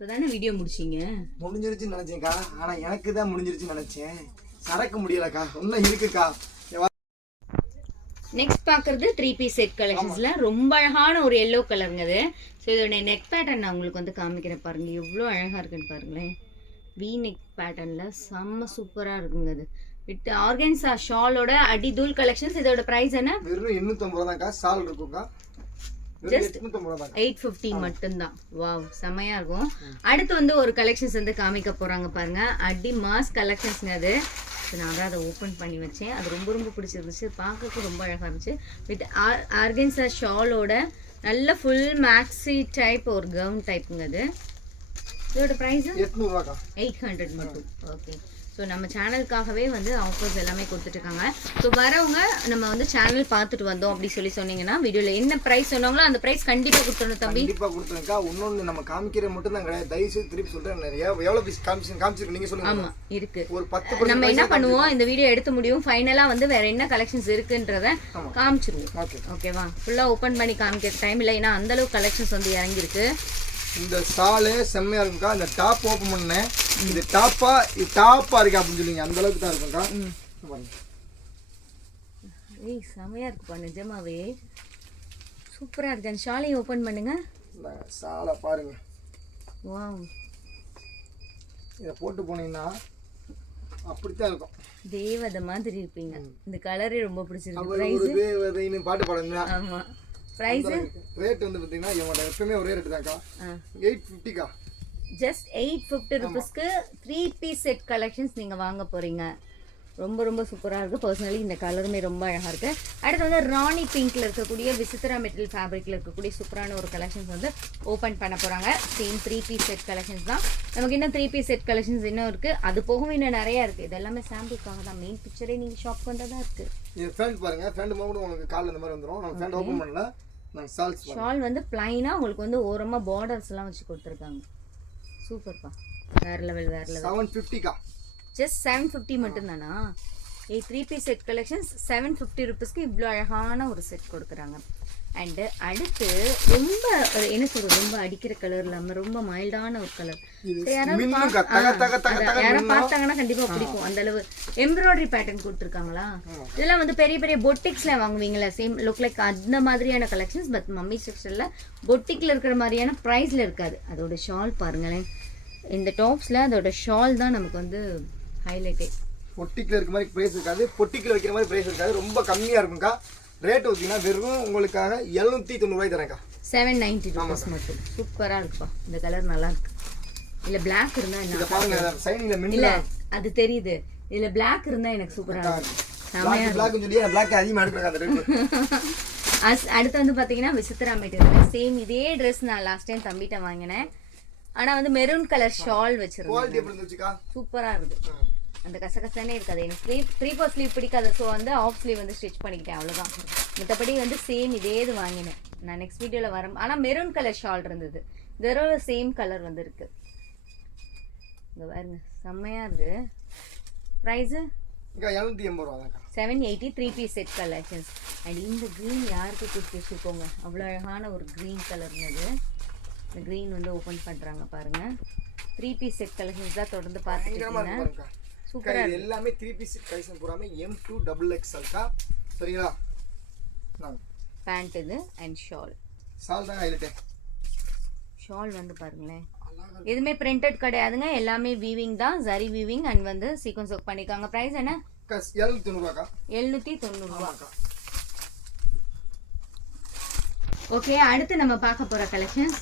இப்பதானே வீடியோ முடிச்சீங்க. முடிஞ்சிருச்சுன்னு நினைச்சேன்க்கா. ஆனா எனக்கு தான் முடிஞ்சிருச்சுன்னு நினைச்சேன். சரக்கு முடியலக்கா, இன்னும் இருக்குக்கா. நெக்ஸ்ட் பாக்குறது 3 பீஸ் செட் கலெக்ஷன்ஸ்ல ரொம்ப அழகான ஒரு எல்லோ கலருங்க அது. ஸோ இதோட நெக் பேட்டர்ன் நான் உங்களுக்கு வந்து காமிக்கிறேன் பாருங்க, எவ்வளோ அழகா இருக்குன்னு பாருங்களேன். வி நெக் பேட்டர்ன்ல செம்ம சூப்பரா இருக்குங்க அது. வித் ஆர்கன்ஸா ஷாலோட அடி தூள் கலெக்ஷன்ஸ். இதோட பிரைஸ் என்ன? வெறும் 850 தான்க்கா. ஷால் இருக்கும்க்கா. ஜஸ்ட் 850 மட்டும்தான். வாவ், செமையா இருக்கும். அடுத்து வந்து ஒரு கலெக்ஷன்ஸ் வந்து காமிக்க போறாங்க பாருங்க. அடி மாஸ் கலெக்ஷன்ஸ்ங்க அது. நான் தான் அதை ஓப்பன் பண்ணி வச்சேன். அது ரொம்ப ரொம்ப பிடிச்சிருந்துச்சு, பார்க்கறதுக்கு ரொம்ப அழகாக இருந்துச்சு. வித் ஆர்கன்ஸா ஷாலோட நல்ல ஃபுல் மேக்ஸி டைப் ஒரு கவுன் டைப்புங்க அது. இதோட ப்ரைஸ் 800 மட்டும். ஓகே. ஸோ நம்ம சேனலுக்காகவே வந்து ஆஃபர்ஸ் எல்லாமே கொடுத்துட்ருக்காங்க. ஸோ வரவங்க நம்ம வந்து சேனல் பார்த்துட்டு வந்தோம் அப்படி சொல்லி சொன்னீங்கன்னா வீடியோவில் என்ன ப்ரைஸ் சொன்னாங்களோ அந்த ப்ரைஸ் கண்டிப்பாக கொடுத்துடணும் தம்பி. கண்டிப்பாக கொடுத்துருக்கா. இன்னொன்று நம்ம காமிக்கிற மட்டும் தான் கிடையாது. தயவுசெய்து திருப்பி சொல்கிறேன். நிறைய எவ்வளோ பீஸ் காமிச்சிருக்கோம் நீங்கள் சொல்லுங்கள். ஆமாம் இருக்கு. ஒரு 10 நம்ம என்ன பண்ணுவோம், இந்த வீடியோ எடுத்து முடியும் ஃபைனலாக வந்து வேற என்ன கலெக்ஷன்ஸ் இருக்குன்றத காமிச்சிருவோம். ஓகேவா? ஃபுல்லாக ஓப்பன் பண்ணி காமிக்கிற டைம் இல்லை, ஏன்னா அந்தளவுக்கு கலெக்ஷன்ஸ் வந்து இறங்கியிருக்கு. இந்த ஷாலே செம்மையா இருக்கும்க்கா. இந்த டாப் ஓப்பன் பண்ணேன். இது டாப்பா இருக்கு அப்படின்னு சொல்லுங்க. அந்த அளவுக்கு தான் இருக்கும்க்கா. ஏய் செம்மையா இருக்குப்பா, நிஜமாவே சூப்பரா இருக்கு. அந்த ஷாலையும் ஓப்பன் பண்ணுங்க. ஷாலை பாருங்க. வாவ், இதை போட்டு போனீங்கன்னா அப்படித்தான் இருக்கும். தேவதை மாதிரி இருப்பீங்க. இந்த கலரே ரொம்ப பிடிச்சிருக்கு. ஒரு தேவதைன்னு பாட்டு பாடுங்க. ஆமா. பிரைஸ் ரேட் வந்து பாத்தீங்கன்னா இவங்க எப்பவுமே ஒரே ரேட் தான்க்கா. 850க்கா. ஜஸ்ட் 850 ரூபீஸ்க்கு 3 பீஸ் செட் கலெக்ஷன்ஸ் நீங்க வாங்க போறீங்க. ரொம்ப ரொம்ப சூப்பரா இருக்கு. பர்சனலி இந்த கலருமே ரொம்ப அழகா இருக்கு. அடுத்து வந்து ராணி பிங்க்ல இருக்கக்கூடிய விசித்ரா மெட்டல் ஃபேப்ரிக்ல இருக்கக்கூடிய சூப்பரான ஒரு கலெக்ஷன்ஸ் வந்து ஓபன் பண்ண போறாங்க. சேம் 3 பீஸ் செட் கலெக்ஷன்ஸ் தான். நமக்கு இன்னும் 3 பீஸ் செட் கலெக்ஷன்ஸ் இன்னும் இருக்கு. அது போகவும் இன்னும் நிறைய இருக்கு. இது எல்லாமே சாம்பிளுக்காக தான். மெயின் பிக்சரே நீங்க ஷாப் வந்ததா இருக்கு. இது ஃபேண்ட் பாருங்க. ஃபேண்ட் கூட உங்களுக்கு கால்ல இந்த மாதிரி வந்துரும். நம்ம ஃபேண்ட் ஓபன் பண்ணல. நான் ஷால் வந்து ப்ளைனா உங்களுக்கு வந்து ஓரமா பார்டர்ஸ் எல்லாம் வச்சு கொடுத்துருக்காங்க. சூப்பர்ப்பா, வேற லெவல் வேற லெவல். 750க்கா. ஜஸ்ட் 750 மட்டும் தானா? 3 பீஸ் செட் கலெக்ஷன்ஸ் 750 ரூபீஸ்க்கு இவ்வளோ அழகான ஒரு செட் கொடுக்குறாங்க. அண்டு அடுத்து ரொம்ப என்ன சொல்றது, ரொம்ப அடிக்கிற கலர் இல்லாம ரொம்ப மைல்டான ஒரு கலர். யாராவது பார்த்தாங்கன்னா கண்டிப்பா பிடிக்கும். அந்த அளவு எம்ப்ராய்டரி பேட்டர்ன் கொடுத்துருக்காங்களா. இதெல்லாம் வந்து பெரிய பெரிய பொட்டிக்ஸ்ல வாங்குவீங்களா, சேம் லுக் லைக் அந்த மாதிரியான கலெக்ஷன்ஸ். பட் மம்மி செக்ஷன்ல பொட்டிக்ல இருக்கிற மாதிரியான ப்ரைஸ்ல இருக்காது. அதோட ஷால் பாருங்களேன். இந்த டாப்ஸ்ல அதோட ஷால் தான் நமக்கு வந்து ஹைலைட்டே. பொட்டிக்ல இருக்க மாதிரி பிரைஸ் இருக்காது, பொட்டிக்ல வைக்கிற மாதிரி பிரைஸ் இருக்காது. ரொம்ப கம்மியா இருக்கும்க்கா. ரேட் பார்த்தீங்கன்னா வெறும் உங்களுக்காக 790 ரூபாய் தரேன்க்கா. 790 ரூபீஸ் மட்டும். சூப்பரா இருக்குப்பா. இந்த கலர் நல்லா இருக்கு. இல்ல பிளாக் இருந்தா என்ன பாருங்க, சைனிங்ல மின்னல. இல்ல அது தெரியுது. இதுல பிளாக் இருந்தா எனக்கு சூப்பரா இருக்கு. பிளாக்னு சொல்லி பிளாக் அதிகமா எடுக்கறாங்க அந்த ரேட். அடுத்து வந்து பாத்தீங்கன்னா விசித்ரா மெட்டீரியல். சேம் இதே Dress நான் லாஸ்ட் டைம் தம்பிட்ட வாங்கினேன். ஆனா வந்து மெரூன் கலர் ஷால் வச்சிருக்கேன். குவாலிட்டி எப்படி இருந்துச்சுக்கா? சூப்பரா இருக்கு. அந்த கசகசனே இருக்காது. எனக்கு ஸ்லீவ் 3/4 ஸ்லீவ் பிடிக்காது. ஸோ வந்து ஆஃப் ஸ்லீவ் வந்து ஸ்டிச் பண்ணிக்கிட்டேன், அவ்வளோதான். மற்றபடி வந்து சேம் இதே இது வாங்கினேன் நான். நெக்ஸ்ட் வீடியோவில் வரேன். ஆனால் மெரூன் கலர் ஷால் இருந்தது. இதோட சேம் கலர் வந்து இருக்கு. இங்கே பாருங்க, செம்மையா இருக்கு. Price 780. 3 piece set collections. And இந்த க்ரீன் யாருக்கு கொடுத்து வச்சுக்கோங்க, அவ்வளோ அழகான ஒரு க்ரீன் கலர்னது. இந்த க்ரீன் வந்து ஓப்பன் பண்ணுறாங்க பாருங்க. 3 பீஸ் செட் கலெக்ஷன்ஸ் தான் தொடர்ந்து பார்த்துட்டு இருக்கீங்க. சூப்பரா இருக்கு. எல்லாமே 3 பீஸ் கலெக்ஷன் பூராமே M2 XXL-க்கா. சரிங்களா? பேண்ட் இது அண்ட் ஷால். ஷால் தான் ஹைலைட். ஷால் வந்து பாருங்களேன், எதுவுமே பிரிண்டட் கிடையாதுங்க. எல்லாமே வீவிங் தான், ஜரி வீவிங் அண்ட் வந்து சீக்வென்ஸ் ஒர்க் பண்ணிருக்காங்க. பிரைஸ் என்ன? 790 ரூபாய். ஓகே, அடுத்து நம்ம பார்க்க போற கலெக்ஷன்ஸ்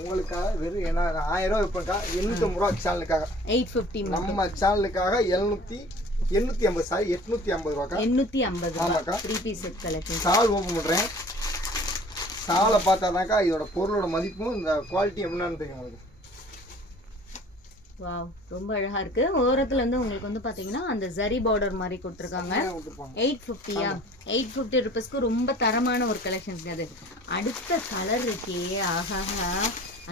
உங்களுக்காக வெறும் 1000 ரூபாய் வைப்பேன்க்கா. 850 ரூபாய் சேனலுக்காக. 850 நம்ம சேனலுக்காக 850 சாரி 850 ரூபாய்க்கா. 850 ஆமாக்கா. 3 piece set collection. Shawl open பண்றேன். ஷாலை பார்த்தாதான்க்கா இதோட பொருளோட மதிப்பும் இந்த குவாலிட்டி எப்படின்னு தெரியும் உங்களுக்கு. வாவ், ரொம்ப அழகா இருக்கு. ஓரத்துல வந்து உங்களுக்கு வந்து பாத்தீங்கன்னா அந்த ஜரி பார்டர் மாதிரி கொடுத்துருக்காங்க. 850யா? 850 ரூபீஸ்க்கு ரொம்ப தரமான ஒரு கலெக்ஷன்ஸ் அது. அடுத்த கலர் இருக்கே, ஆஹாஹா.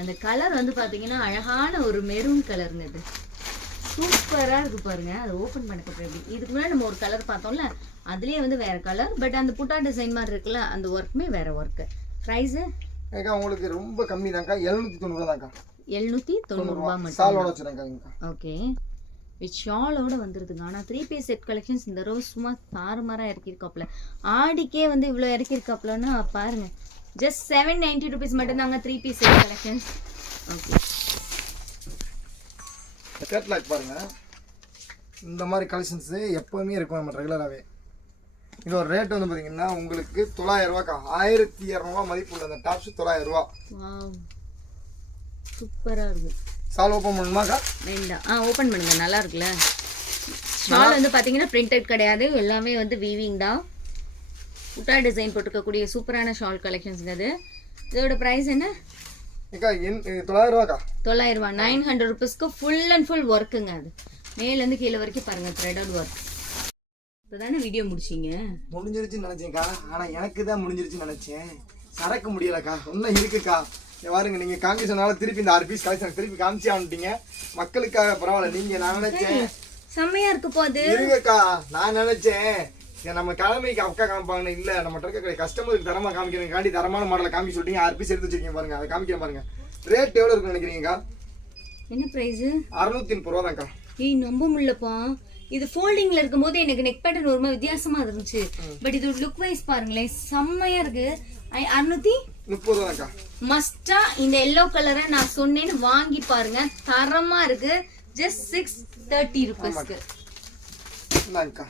அந்த கலர் வந்து பாத்தீங்கன்னா அழகான ஒரு மெரூன் கலர்ங்க. அது சூப்பரா இருக்கு பாருங்க. அதை ஓபன் பண்ண இதுக்கு முன்னாடி நம்ம ஒரு கலர் பார்த்தோம்ல, அதுலயே வந்து வேற கலர். பட் அந்த புட்டா டிசைன் மாதிரி இருக்குல்ல, அந்த ஒர்க்குமே வேற ஒர்க்கு. ப்ரைஸ் ஏக்கா உங்களுக்கு ரொம்ப கம்மி தான்க்கா 790 தான்க்கா 790 ரூபாய் மட்டும் சாலோட வச்சுருக்கேன்க்கா ஓகே வித் ஷாலோட வந்துருதுங்க ஆனால் 3 பீஸ் செட் கலெக்ஷன்ஸ் இந்த ரோஸ் சும்மா தாறுமாறாக இறக்கியிருக்காப்புல ஆடிக்கே வந்து இவ்வளோ இறக்கியிருக்காப்புலன்னா பாருங்க ஜஸ்ட் 790 rupees மட்டும்தாங்க 3 piece set collections okay catalogue பாருங்க இந்த மாதிரி கலெக்ஷன்ஸ் எப்போவுமே இருக்கும் நம்ம ரெகுலராகவே இதோட ரேட் வந்து பார்த்தீங்கன்னா உங்களுக்கு 900 ரூபாக்கா 1200 மதிப்பு உள்ள அந்த டாப்ஸ் 900 ரூபா வாவ் சூப்பராக இருக்கு சால் ஓப்பன் பண்ணுமாக்கா வேண்டாம் ஓப்பன் பண்ணுங்க நல்லா இருக்குல்ல ஷால் வந்து பார்த்தீங்கன்னா பிரிண்டட் கிடையாது எல்லாமே வந்து வீவிங் தான் புட்டா டிசைன் போட்டுக்கக்கூடிய சூப்பரான ஷால் கலெக்ஷன்ஸ்ங்க அது இதோட ப்ரைஸ் என்ன ஏக்கா 900 ரூபாக்கா 900 ரூபா 900 rupeesக்கு ஃபுல் அண்ட் ஃபுல் ஒர்க்குங்க அது மேலேருந்து கீழே வரைக்கும் பாருங்க த்ரெடட் ஒர்க் இப்போதானே வீடியோ முடிச்சிங்க முடிஞ்சிருச்சுன்னு நினச்சேன்க்கா ஆனால் எனக்கு தான் முடிஞ்சிருச்சுன்னு நினச்சேன் சரக்கு முடியலக்கா இன்னும் இருக்குக்கா பாருங்க நீங்கள் காமிச்சு சொன்னாலும் திருப்பி இந்த 6 பீஸ் கலெக்ஷன் திருப்பி காமிச்சு ஆனிட்டீங்க மக்களுக்காக பரவாயில்ல நீங்கள் நான் நினச்சேன் செம்மையா இருக்கு போது இருங்கக்கா நான் நினச்சேன் நம்ம கிழமைக்கு அக்கா காமிப்பாங்க இல்லை நம்ம இருக்க கஸ்டமருக்கு தரமாக காமிக்கிறதுக்காண்டி தரமான மாடலை காமிக்க சொல்லிட்டீங்க 6 பீஸ் எடுத்து வச்சிருக்கீங்க பாருங்க அதை காமிக்கிறேன் பாருங்க ரேட் எவ்வளோ இருக்குன்னு நினைக்கிறீங்கக்கா என்ன ப்ரைஸ் 630 ரூபா தான்க்கா ஏய் நம்ப முடியலப்பா இது ஃபோல்டிங்ல இருக்கும்போது எனக்கு நெக் பேட்டர்ன் ஒரு மாதிரி வித்தியாசமா இருந்துச்சு பட் இது லுக் வைஸ் பாருங்களேன் செம்மையா இருக்கு 630 ரூபாக்கா மஸ்டா இந்த எல்லோ கலரை நான் சொன்னேன்னு வாங்கி பாருங்க தரமா இருக்கு ஜஸ்ட் 630 rupeesக்கு இந்தாங்கக்கா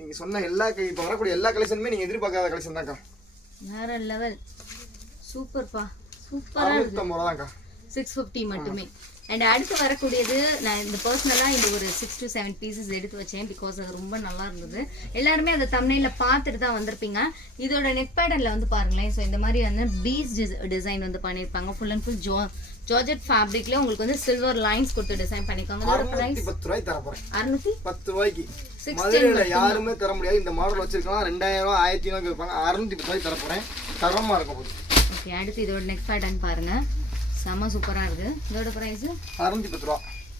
நீங்க சொன்ன எல்லா இப்போ வரக்கூடிய எல்லா கலெக்ஷனுமே நீங்க எதிர்பார்க்காத கலெக்ஷன் தான்க்கா வேற லெவல் சூப்பர்ப்பா சூப்பரா இருக்கு 650 தான்க்கா 650 மட்டுமே அண்ட் அடுத்து வரக்கூடியது நான் இந்த பர்சனலாக இந்த ஒரு 6 to 7 பீசஸ் எடுத்து வச்சேன் பிகாஸ் அது ரொம்ப நல்லா இருந்தது எல்லாருமே அதை தம்ப்நெயில்ல பார்த்துட்டு தான் வந்திருப்பீங்க இதோட நெக் பேட்டர்ல வந்து பாருங்களேன் ஸோ இந்த மாதிரி வந்து பீஸ் டிசைன் வந்து பண்ணியிருப்பாங்க ஃபுல் அண்ட் ஃபுல் ஜார்ஜெட் ஃபேப்ரிக்ல உங்களுக்கு வந்து சில்வர் லைன்ஸ் கொடுத்து டிசைன் பண்ணிருக்காங்க இதோட பிரைஸ் 610 ரூபாய் தர போறேன் 610 ரூபாய்க்கு மதுரையில யாருமே தர முடியாது இந்த மாடல் வச்சிருக்கலாம் 2000 ரூபாய் 1000 ரூபாய் கேட்பாங்க 610 ரூபாய் தர போறேன் தரமா இருக்கும் போது ஓகே அடுத்து இதோட நெக் பேட்டர்ன் பாருங்க செம சூப்பரா இருக்கு இதோட பிரைஸ் 610 ரூபா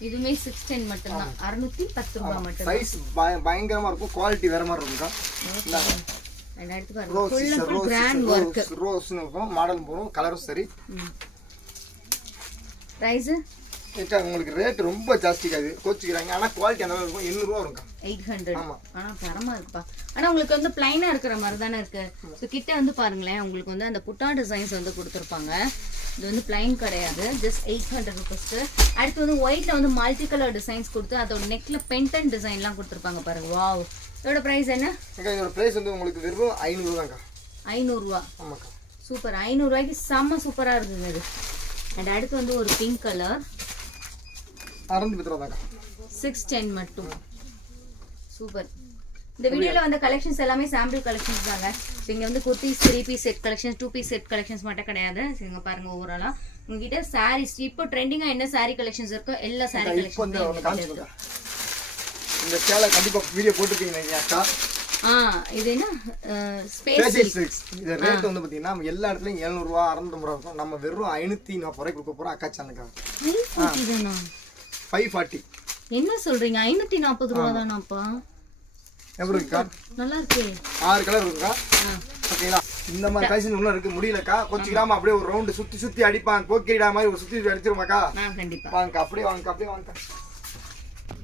இதுமே 610 மட்டும் தான் 610 ரூபாய் மட்டும் சைஸ் பயங்கரமா இருக்கும் குவாலிட்டி வேற மாதிரி இருக்கும்க்கா அண்ட் அடுத்து பாருங்க full and full grand work ரோஸ்னு இருக்கும் மாடல் போறோம் கலரும் சரி பிரைஸ் ஏக்கா உங்களுக்கு ரேட் ரொம்ப ஜாஸ்திக்காது கோச்சிக்கிறாங்க ஆனா குவாலிட்டி அந்த மாதிரி இருக்கும் 800 ரூபா இருக்கும் 800 ஆனா தரமா இருக்குப்பா ஆனா உங்களுக்கு வந்து பிளைனா இருக்கிற மாதிரி தானே இருக்கு ஸோ கிட்ட வந்து பாருங்களேன் உங்களுக்கு வந்து அந்த புட்டா டிசைன்ஸ் வந்து கொடுத்துருப்பாங்க இது வந்து பிளைன் கிடையாது ஜஸ்ட் 800 rupeesக்கு அடுத்து வந்து ஒயிட்ல வந்து மல்டி கலர் டிசைன்ஸ் கொடுத்து அதோட நெக்ல பென்டன் டிசைன்லாம் கொடுத்துருப்பாங்க பாருங்க வாவ் இதோட பிரைஸ் என்ன இதோட பிரைஸ் வந்து உங்களுக்கு வெறும் 500 தான்க்கா 500 ரூபா ஆமாக்கா சூப்பர் 500 ரூபாய்க்கு செம்ம சூப்பரா இருக்குங்க இது அண்ட் அடுத்து வந்து ஒரு பிங்க் கலர் 610 ரூபா தான்க்கா 610 மட்டும் சூப்பர் இந்த வீடியோல வந்து கலெக்ஷன்ஸ் எல்லாமே சாம்பிள் கலெக்ஷன்ஸ் தாங்க இங்க வந்து kurtis 3 piece set collections 2 piece set collections மட்டும் கிடையாது இங்க பாருங்க ஓவராலா உங்ககிட்ட சாரீஸ் இப்போ ட்ரெண்டிங்கா என்ன சாரி கலெக்ஷன்ஸ் இருக்கோ எல்லா சாரி கலெக்ஷன்ஸ் இந்த சேனல்ல கண்டிப்பா வீடியோ போட்டுட்டீங்க அக்கா இது என்ன ஸ்பேஸ் சில்க்ஸ் இந்த ரேட் வந்து பாத்தீங்கன்னா எல்லா இடத்துலயும் 700 ரூபாய் 600 ரூபாய் இருக்கும் நம்ம வெறும் 540 ரூபாய் கொடுக்க போறோம் அக்கா சேனலுக்கு 540 என்ன சொல்றீங்க 540 ரூபாய் தானாப்பா எப்படி இருக்கா நல்லா இருக்கு 6 கலர் இருக்கா ஓகேங்களா இந்த மாதிரி கலெக்ஷன் இன்னும் இருக்கு முடியலக்கா கொஞ்சம் கிராம அப்படியே ஒரு ரவுண்ட் சுத்தி சுத்தி அடிப்பாங்க போக்கிடா மாதிரி ஒரு சுத்தி அடிச்சிருமாக்கா கண்டிப்பா வாங்க அப்படியே வாங்க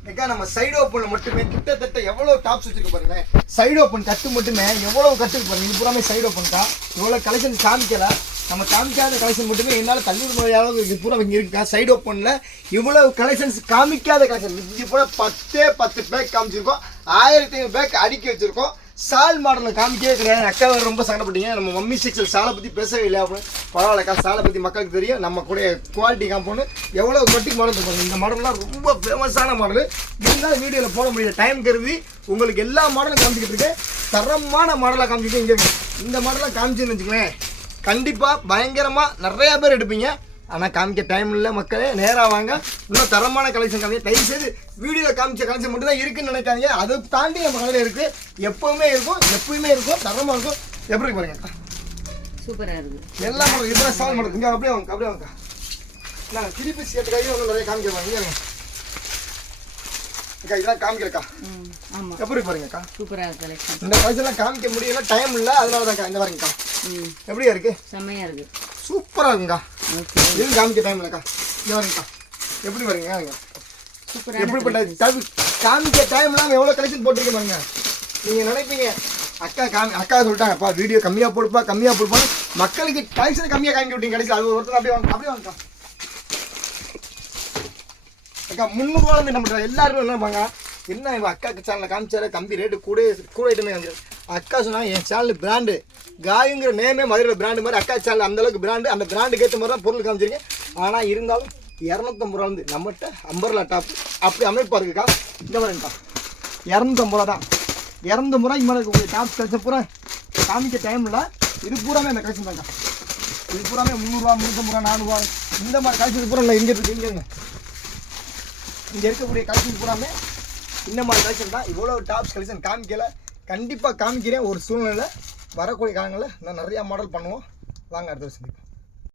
ஏக்கா நம்ம சைடு ஓப்பன்ல மட்டுமே கிட்டத்தட்ட எவ்வளவு டாப்ஸ் வச்சிருக்கு பாருங்க சைடு ஓப்பன் கட்டு மட்டுமே எவ்வளவு கட்டு பாருங்க இது பூராமே சைடு ஓப்பன்க்கா இவ்வளவு கலெக்ஷன் காமிக்கல நம்ம காமிக்காத கலெக்ஷன் மட்டுமே என்னால் தள்ளூர் மொழியாவது இது பூரா இங்கே இருக்கா சைடு ஓப்பனில் இவ்வளவு கலெக்ஷன்ஸ் காமிக்காத கலெக்ஷன் இது பூரா 10 பேக் காமிச்சிருக்கோம் 1500 பேக் அடுக்கி வச்சிருக்கோம் சால் மாடலில் காமிக்கவே கிடையாது அக்கா ரொம்ப சங்கடப்பட்டீங்க நம்ம மம்மி சிக்ஸில் சாலை பற்றி பேசவே இல்லை அப்படின்னு பரவாயில்லக்கா சாலை பற்றி மக்களுக்கு தெரியும் நம்ம கூட குவாலிட்டி காம்பவுண்டு எவ்வளோ கொட்டி மாடல் இருப்பாங்க இந்த மாடல்லாம் ரொம்ப ஃபேமஸான மாடல் இருந்தாலும் வீடியோவில் போட முடியல டைம் கருதி உங்களுக்கு எல்லா மாடலும் காமிச்சிக்கிட்டு இருக்கேன் தரமான மாடலாக காமிச்சிட்டு இங்கே இந்த மாடலாக காமிச்சுன்னு வச்சுக்கலேன் கண்டிப்பாக பயங்கரமாக நிறையா பேர் எடுப்பீங்க ஆனால் காமிக்க டைம் இல்லை மக்களே நேராக வாங்க இன்னும் தரமான கலெக்ஷன் காமிக்க தயவுசெய்து வீடியோவில் காமிச்ச கலெக்ஷன் மட்டும் தான் இருக்குன்னு நினைக்காதீங்க அதை தாண்டி நம்ம கடையில் இருக்குது எப்பவுமே இருக்கும் தரமாக இருக்கும் எப்படி பாருங்க சூப்பராக இருக்குது எல்லாம் இப்போ சால் மாடல் இங்கே அப்படியே வாங்க நாங்கள் திருப்பி சேர்த்துக்காக ஒன்றும் நிறைய காமிக்கிறோம் இங்கே அக்கா இதெல்லாம் காமிக்கிறக்கா எப்படி பாருங்கக்கா சூப்பராக கலெக்ஷன் இந்த கலெக்ஷன்லாம் காமிக்க முடியல டைம் இல்லை அதனால தான்க்கா இந்த பாருங்கக்கா எப்படியா இருக்கு செம்மையாக இருக்கு சூப்பராக இருக்குங்கக்கா. இது காமிக்க டைம் இல்லைக்கா. இங்கே வரீங்கக்கா, எப்படி வரீங்க? சூப்பராக எப்படிப்பட்ட காமிக்க டைம் இல்லாமல் எவ்வளோ கலெக்ஷன் போட்டிருக்கேன் பாருங்க. நீங்கள் நினைப்பீங்க அக்கா சொல்லிட்டாங்கப்பா வீடியோ கம்மியாக போடுப்பா மக்களுக்கு கலெக்ஷன் கம்மியாக காமிக்க விட்டீங்க. கடைசி அது ஒருத்தர் அப்படியே வாங்கக்கா. அக்கா 300 ரூபா என்ன பண்ணுறாங்க எல்லாரும் என்ன பண்ணுவாங்க, என்ன இவன் அக்காவுக்கு சேனலில் காமிச்சாரு கம்பி ரேட்டு கூட ஐட்டமே காமிச்சாரு. அக்கா சொன்னாங்க என் சேனல் பிராண்டு காயுங்கிற நேமே மதுரையில் பிராண்டு மாதிரி அக்கா சேனல் அந்தளவுக்கு பிராண்டு, அந்த பிராண்டுக்கு ஏற்ற மாதிரி தான் பொருள் காமிச்சிருக்கேன். ஆனால் இருந்தாலும் 250 ரூபா வந்து நம்மகிட்ட 50 ரூபா டாப் அப்படி அமைப்பாக இருக்குக்கா. இந்த மாதிரிக்கா 250 ரூபா தான். 250 ரூபாய்க்கு மேலே இருக்கக்கூடிய டாப் கலெக்ஷன் பூரா காமிக்க டைமில் இது பூராமே அந்த கலெக்ஷன் தான்க்கா. இது பூராமே 300 ரூபா 350 ரூபா 400 ரூபா இந்த மாதிரி கலெக்ஷன் பூரா இல்லை. இங்கே இருக்கக்கூடிய கலெக்ஷன் பூராமே இந்த மாதிரி கலெக்ஷன் தான். இவ்வளோ டாப்ஸ் கலெக்ஷன் காமிக்கல, கண்டிப்பாக காமிக்கிறேன். ஒரு சூழ்நிலை வரக்கூடிய காலங்களில் நான் நிறையா மாடல் பண்ணுவோம். வாங்க அடுத்த வருஷம்.